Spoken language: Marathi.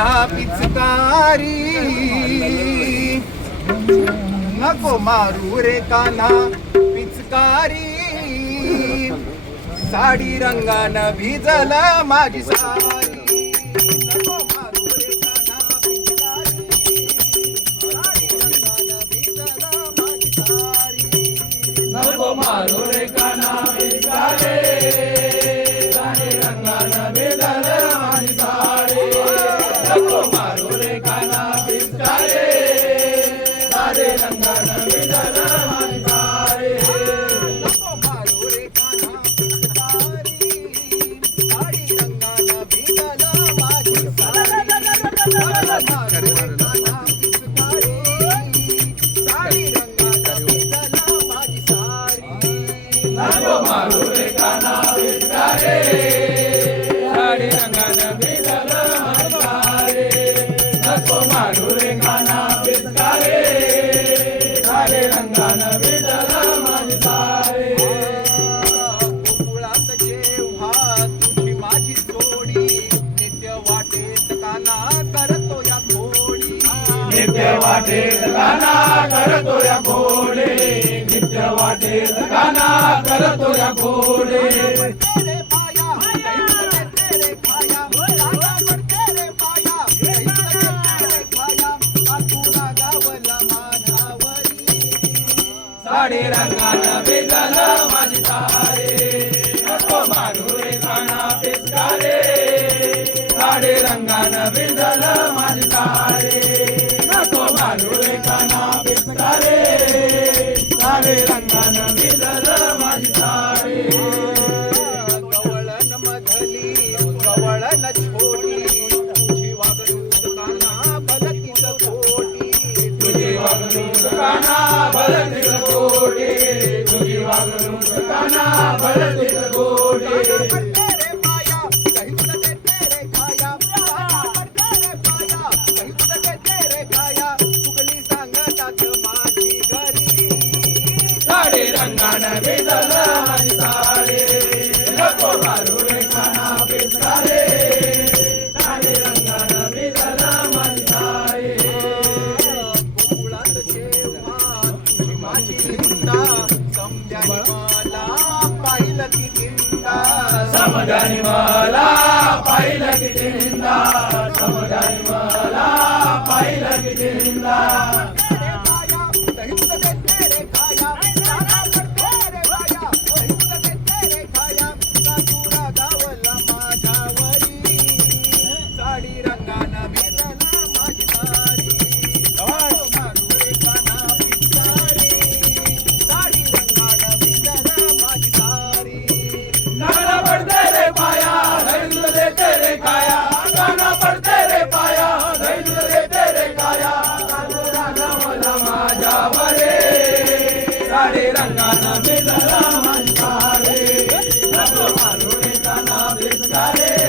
कान्हा पिचकारी, नको मारू रे कान्हा पिचकारी, साडी रंगानं भिजल माझी सारी. नको मारू रे कान्हा पिचकारी, साडी रंगानं भिजल माझी सारी. नको मारू रे कान्हा पिचकारी, साडी रंगानं भिजल माझी साडी. नको मारू रे कान्हा पिचकारी, साडी रंगानं भिजल माझी साडी. नको मारू रे कान्हा पिचकारी, साडी रंगानं भिजल माझी सारी. नको मारू रे कान्हा पिचकारी, साडी रंगानं भिजल माझी सारी. नको मारू रे कान्हा पिचकारी, साडी रंगानं भिजल माझी साडी. नको मारू रे कान्हा पिचकारी, साडी रंगानं भिजल माझी साडी. गोकुळात जेव्हा तुझी माझी जोडी, नित्य वाटेत कान्हा करतो या खोडी. नित्य वाटेत कान्हा करतो या घोडे, नित्य वाटेत कान्हा करतो या घोडे. तेरे पाया तेरे खाया, कान्हा पडते रे पाया, तेरे खाया, काकूला गावला माझ्यावरी. साडी रंगानं भिजल माझी साडी. नको मारू रे कान्हा पिचकारी, साडी रंगानं भिजल माझी साडी. नको मारू रे कान्हा पिचकारी, साडी रंगानं भिजल माझी साडी. गवळण मधली गवळण छोटी, तुझी वागणूक कान्हा भलतीच खोटी. तुझी वागणूक कान्हा भलतीच गोडी, तुझी वागणूक कान्हा भलतीच गोडी. पडते रे पाया, कहित देते रे खाया, कान्हा पडते रे पाया, कहित देते रे खाया, चुकली सांगतात माझी घरी. साडी रंगानं भिजल माझी साडी. नको मारू रे कान्हा पिचकारी, साडी रंगानं भिजल माझी साडी. गोकुळात जेव्हा तुझी माझी निंदा, समद्याने मला पाहिलं की निंदा. समजानी मला पाहिलं किती निंदा, समजानी मला पाहिलं किती निंदा. तेरे पाया, कहित देते रे खाया, कान्हा पडते रे पाया, कहित देते रे खाया, काकूला गावला माझ्यावरी. साडी रंगानं भिजल माझी सारी. नको मारू रे कान्हा पिचकारी, साडी रंगानं भिजल माझी सारी. कान्हा पडते रे पाया, धैर्य देते रे काया. कान्हा पडते रे पाया, धैर्य देते रे काया. काकूला गावला माझ्यावरी, साडी रंगानं भिजल माझी साडी. नको मारू रे कान्हा पिचकारी,